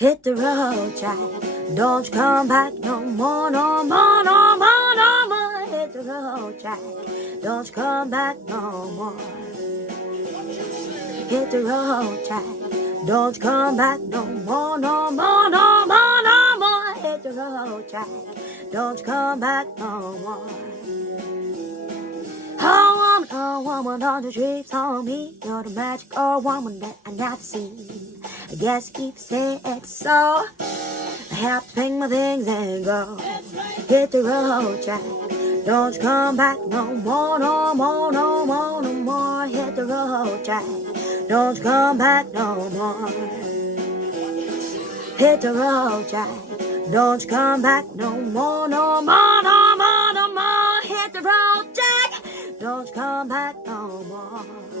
Hit the road, Jack. Don't you come back no more, no more, no more, no more. Hit the road, Jack. Don't you come back no more. Hit the road, Jack. Don't you come back no more, no more, no more, no more. Hit the road, Jack. Don't you come back no more. Oh woman on the street told me you're the magical woman that I never seen. I guess you keep saying it's so. I have to pack my things and go. Hit the road, Jack. Don't you come back no more, no more, no more, no more. Hit the road, Jack. Don't you come back no more. Hit the road, Jack. Don't you come back no more, no more, no more, no more. Hit the road, Jack. Don't you come back no more.